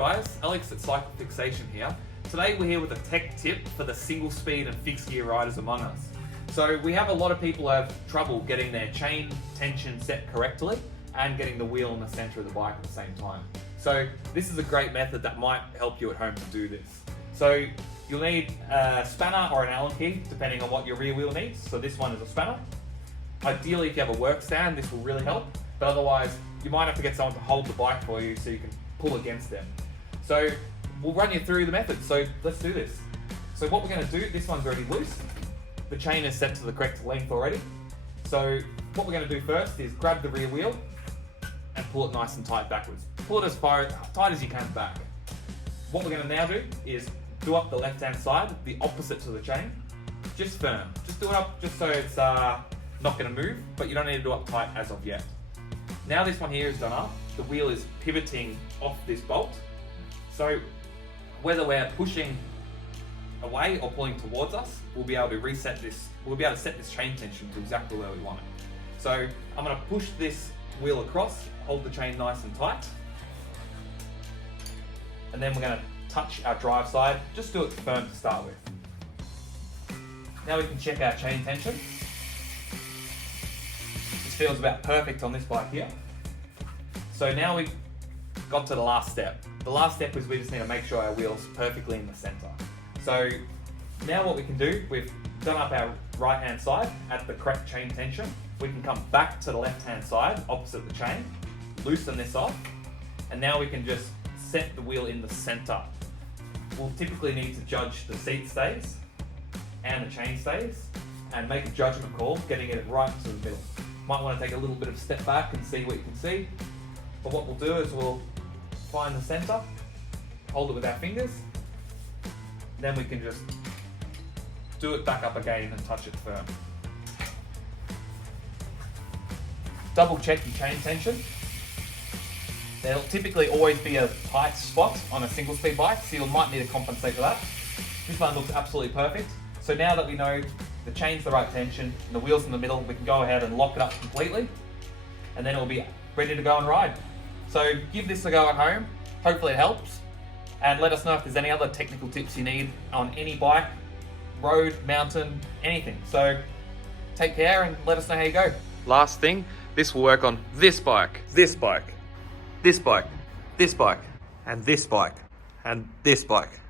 guys, Alex at Cycle Fixation here. Today we're here with a tech tip for the single speed and fixed gear riders among us. So we have a lot of people who have trouble getting their chain tension set correctly and getting the wheel in the center of the bike at the same time. So this is a great method that might help you at home to do this. So you'll need a spanner or an Allen key depending on what your rear wheel needs. So this one is a spanner. Ideally, if you have a work stand, this will really help, but otherwise you might have to get someone to hold the bike for you so you can pull against them. So we'll run you through the method, so let's do this. So what we're going to do, this one's already loose. The chain is set to the correct length already. So what we're going to do first is grab the rear wheel and pull it nice and tight backwards. Pull it as tight as you can back. What we're going to now do is do up the left-hand side, the opposite to the chain, just firm. Just do it up just so it's not going to move, but you don't need to do up tight as of yet. Now this one here is done up, the wheel is pivoting off this bolt. So whether we're pushing away or pulling towards us, we'll be able to reset this, we'll be able to set this chain tension to exactly where we want it. So I'm going to push this wheel across, hold the chain nice and tight, and then we're going to touch our drive side, just do it firm to start with. Now we can check our chain tension. This feels about perfect on this bike here. So now we've got to the last step. The last step is we just need to make sure our wheel's perfectly in the center. So now what we can do, we've done up our right hand side at the correct chain tension. We can come back to the left hand side opposite the chain, loosen this off, and now we can just set the wheel in the center. We'll typically need to judge the seat stays and the chain stays and make a judgment call, getting it right to the middle. Might want to take a little bit of a step back and see what you can see. But what we'll do is we'll find the center, hold it with our fingers, then we can just do it back up again and touch it firm. Double check your chain tension. There'll typically always be a tight spot on a single speed bike, so you might need to compensate for that. This one looks absolutely perfect. So now that we know the chain's the right tension and the wheel's in the middle, we can go ahead and lock it up completely, and then it'll be ready to go and ride. So give this a go at home, hopefully it helps, and let us know if there's any other technical tips you need on any bike, road, mountain, anything. So take care and let us know how you go. Last thing, this will work on this bike, this bike, this bike, this bike, and this bike, and this bike.